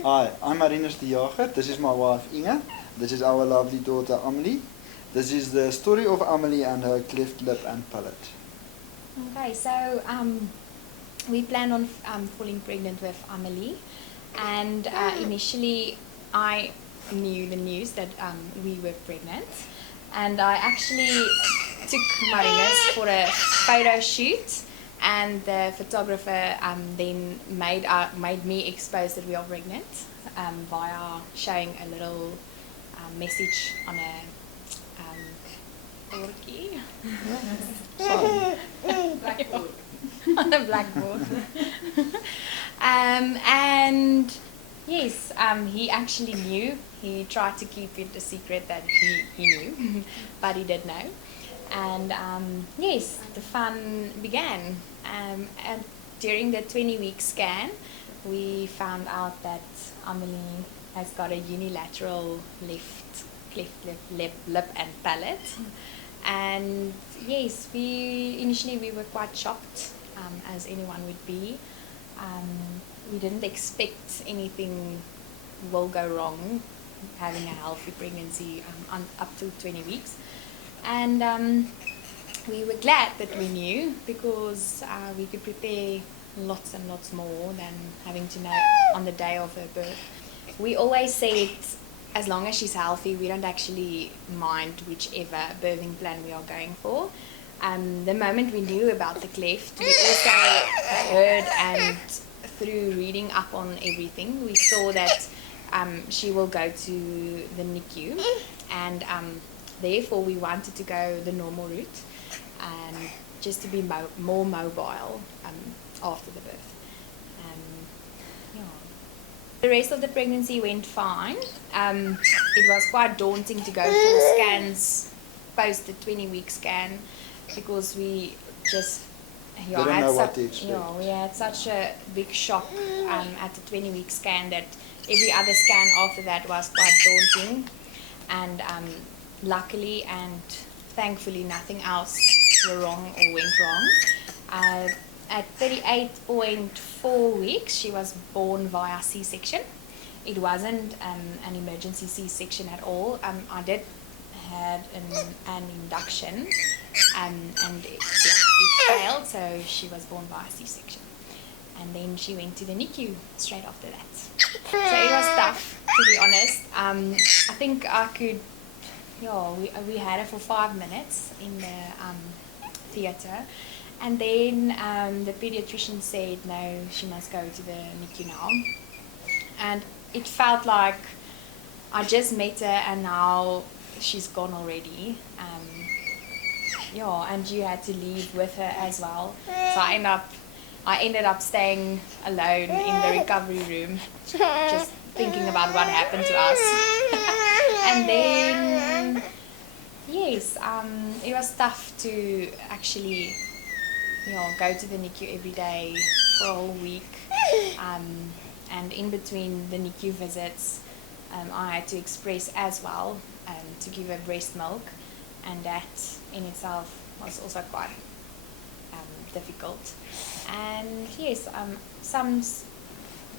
Hi, I'm Marinus the Jager. This is my wife Inge. This is our lovely daughter Amelie. This is the story of Amelie and her cleft lip and palate. Okay, so we plan on falling pregnant with Amelie, and initially I knew the news that we were pregnant, and I actually took Marinus for a photo shoot, and the photographer then made me expose that we are pregnant via showing a little message on a Orky. Blackboard. On a blackboard. And yes, he actually knew. He tried to keep it a secret that he knew, but he did know. And yes, the fun began. And during the 20-week scan, we found out that Amelie has got a unilateral cleft lip and palate. And yes, initially we were quite shocked, as anyone would be. We didn't expect anything will go wrong having a healthy pregnancy up to 20 weeks. And we were glad that we knew, because we could prepare lots and lots more than having to know on the day of her birth. We always said, as long as she's healthy, we don't actually mind whichever birthing plan we are going for. The moment we knew about the cleft, we also heard, and through reading up on everything, we saw that she will go to the NICU, and therefore we wanted to go the normal route, just to be more mobile after the birth. The rest of the pregnancy went fine. It was quite daunting to go for scans post the 20-week scan, because we just Didn't know what to expect. we had such a big shock at the 20-week scan that every other scan after that was quite daunting. And luckily and thankfully nothing else went wrong. At 38.4 weeks, she was born via C-section. It wasn't an emergency C-section at all. I did had an induction, and it failed, so she was born via C-section. And then she went to the NICU straight after that. So it was tough, to be honest. I think I could, we had her for 5 minutes in the theatre. And then the pediatrician said, no, she must go to the NICU now. And it felt like I just met her and now she's gone already. And you had to leave with her as well. So I ended up staying alone in the recovery room, just thinking about what happened to us. And then, yes, it was tough to actually go to the NICU every day for a whole week. And in between the NICU visits, I had to express as well, to give her breast milk. And that in itself was also quite difficult. And yes, some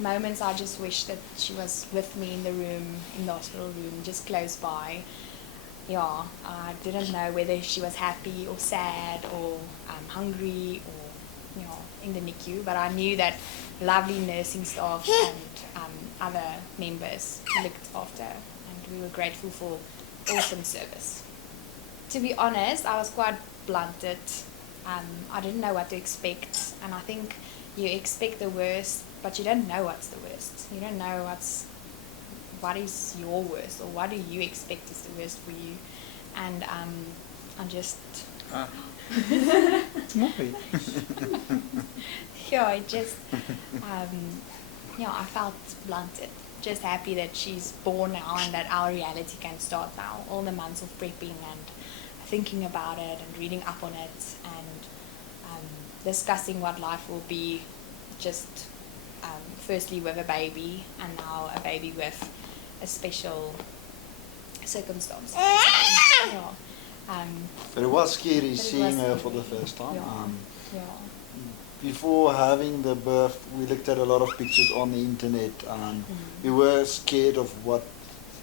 moments I just wish that she was with me in the room, in the hospital room, just close by. I didn't know whether she was happy or sad or hungry or in the NICU, but I knew that lovely nursing staff and other members looked after, and we were grateful for awesome service. To be honest, I was quite blunted. I didn't know what to expect, and I think you expect the worst, but you don't know what's the worst. You don't know what is your worst, or what do you expect is the worst for you. And I'm just It's mooi. I felt blunted. Just happy that she's born now and that our reality can start now. All the months of prepping and thinking about it and reading up on it and discussing what life will be, just firstly with a baby, and now a baby with a special circumstance. But it was scary seeing her for the first time. before having the birth, we looked at a lot of pictures on the internet. We were scared of what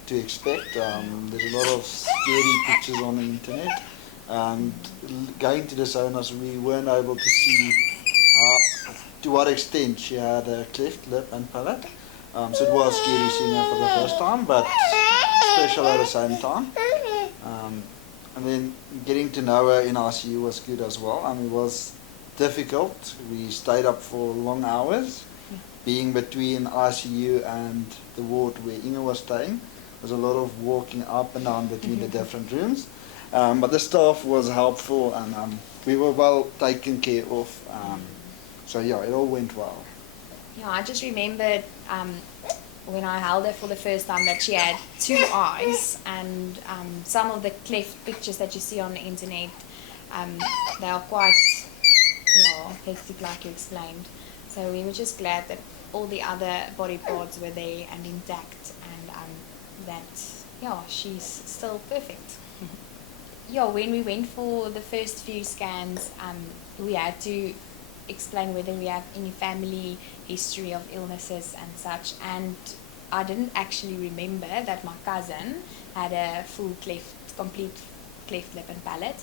to expect. There's a lot of scary pictures on the internet. And going to the sonas, we weren't able to see to what extent she had a cleft lip and palate. So it was scary seeing her for the first time, but special at the same time. And then getting to know her in ICU was good as well. It was difficult. We stayed up for long hours, being between ICU and the ward where Inge was staying. There was a lot of walking up and down between the different rooms. But the staff was helpful, and we were well taken care of. So yeah, it all went well. Yeah, I just remembered when I held her for the first time that she had 2 eyes, and some of the cleft pictures that you see on the internet, they are quite hectic, like you explained. So we were just glad that all the other body parts were there and intact, and that she's still perfect. When we went for the first few scans, we had to explain whether we have any family history of illnesses and such, and I didn't actually remember that my cousin had a complete cleft lip and palate,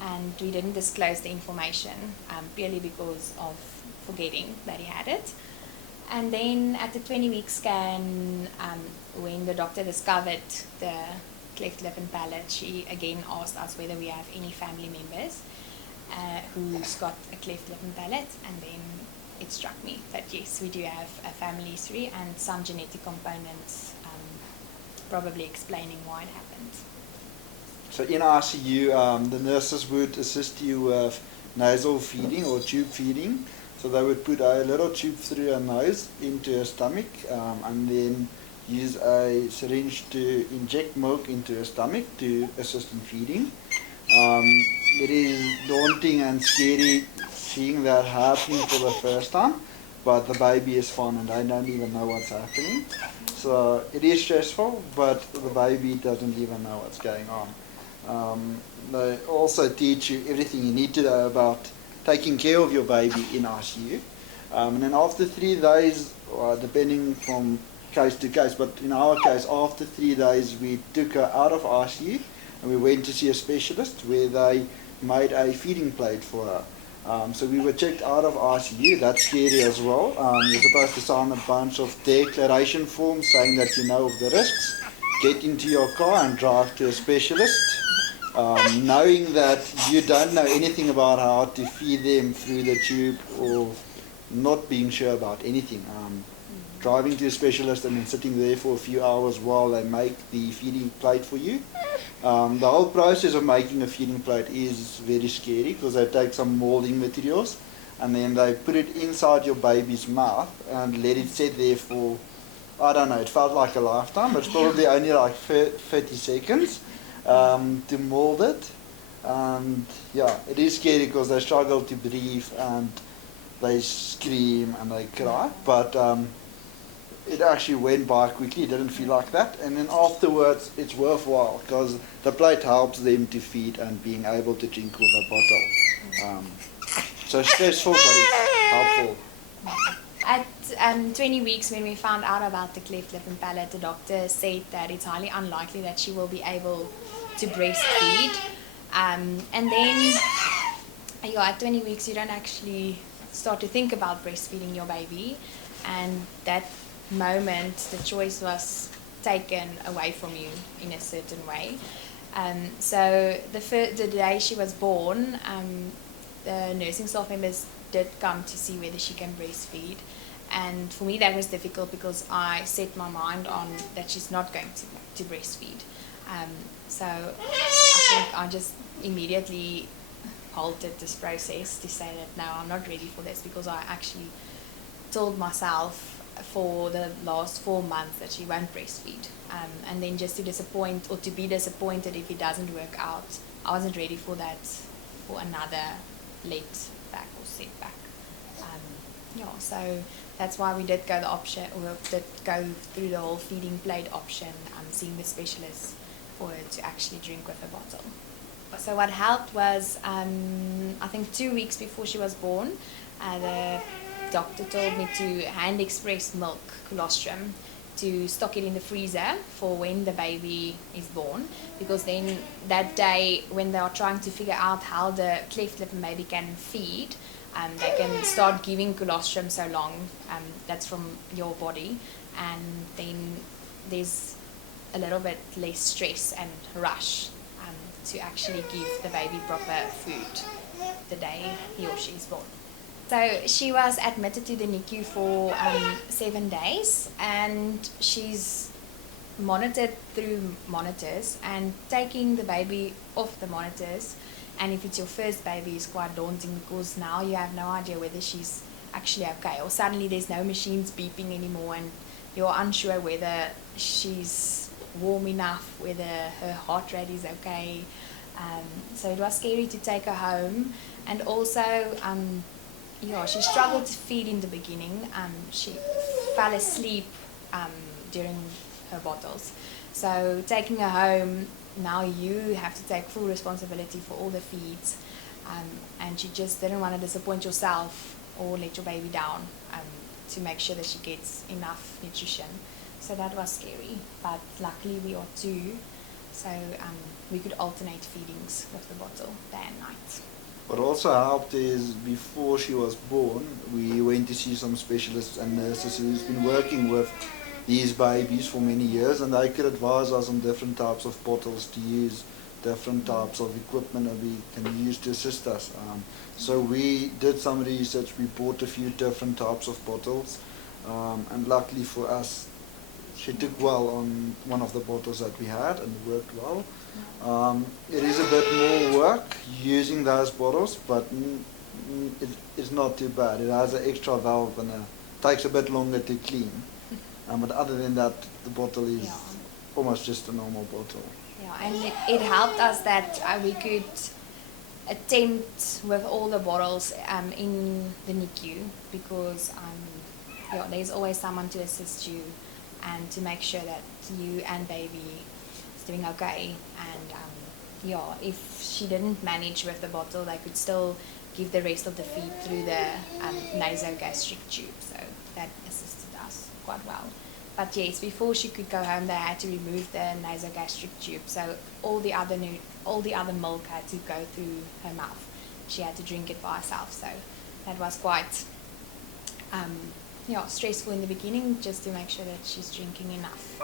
and we didn't disclose the information purely because of forgetting that he had it. And then at the 20-week scan, when the doctor discovered the cleft lip and palate, she again asked us whether we have any family members who's got a cleft lip and palate, and then it struck me that yes, we do have a family history and some genetic components probably explaining why it happened. So in ICU, the nurses would assist you with nasal feeding or tube feeding. So they would put a little tube through her nose into her stomach, and then use a syringe to inject milk into her stomach to assist in feeding. It is daunting and scary seeing that happening for the first time, but the baby is fine and I don't even know what's happening. So it is stressful, but the baby doesn't even know what's going on. They also teach you everything you need to know about taking care of your baby in ICU. And then after 3 days, depending from case to case, but in our case, after 3 days, we took her out of ICU and we went to see a specialist where they made a feeding plate for her. So we were checked out of ICU. That's scary as well. You're supposed to sign a bunch of declaration forms saying that you know of the risks, get into your car and drive to a specialist, knowing that you don't know anything about how to feed them through the tube, or not being sure about anything. Driving to a specialist and then sitting there for a few hours while they make the feeding plate for you. The whole process of making a feeding plate is very scary because they take some molding materials and then they put it inside your baby's mouth and let it sit there for, I don't know, it felt like a lifetime, but it's probably only like 30 seconds to mold it. And yeah, it is scary because they struggle to breathe and they scream and they cry, but it actually went by quickly. It didn't feel like that, and then afterwards it's worthwhile because the plate helps them to feed and being able to drink with a bottle. So stressful, but it's helpful. At 20 weeks, when we found out about the cleft lip and palate, the doctor said that it's highly unlikely that she will be able to breastfeed. And then at 20 weeks you don't actually start to think about breastfeeding your baby, and that moment the choice was taken away from you in a certain way. So the day she was born, the nursing staff members did come to see whether she can breastfeed, and for me that was difficult because I set my mind on that she's not going to breastfeed. So I think I just immediately halted this process to say that no, I'm not ready for this, because I actually told myself for the last 4 months that she won't breastfeed, and then just to disappoint or to be disappointed if it doesn't work out, I wasn't ready for that, for another letback or setback. So that's why we did go the option, or did go through the whole feeding plate option, seeing the specialist for her to actually drink with a bottle. So what helped was, I think 2 weeks before she was born, The doctor told me to hand express milk colostrum to stock it in the freezer for when the baby is born, because then that day when they are trying to figure out how the cleft lip baby can feed, they can start giving colostrum so long, that's from your body, and then there's a little bit less stress and rush to actually give the baby proper food the day he or she is born. So she was admitted to the NICU for 7 days, and she's monitored through monitors, and taking the baby off the monitors, and if it's your first baby, is quite daunting, because now you have no idea whether she's actually okay, or suddenly there's no machines beeping anymore and you're unsure whether she's warm enough, whether her heart rate is okay. So it was scary to take her home, and also she struggled to feed in the beginning. She fell asleep during her bottles. So taking her home, now you have to take full responsibility for all the feeds, and you just didn't want to disappoint yourself or let your baby down, to make sure that she gets enough nutrition. So that was scary, but luckily we are two, so we could alternate feedings with the bottle day and night. What also helped is before she was born, we went to see some specialists and nurses who's been working with these babies for many years, and they could advise us on different types of bottles to use, different types of equipment that we can use to assist us. So we did some research, we bought a few different types of bottles, and luckily for us, she took well on one of the bottles that we had and worked well. It is a bit more work using those bottles, but it's not too bad. It has an extra valve and takes a bit longer to clean. But other than that, the bottle is almost just a normal bottle. Yeah, and it helped us that we could attempt with all the bottles in the NICU, because there's always someone to assist you and to make sure that you and baby is doing okay. And if she didn't manage with the bottle, they could still give the rest of the feed through the nasogastric tube, so that assisted us quite well. But yes, before she could go home, they had to remove the nasogastric tube, so all the other milk had to go through her mouth. She had to drink it by herself, so that was quite stressful in the beginning, just to make sure that she's drinking enough.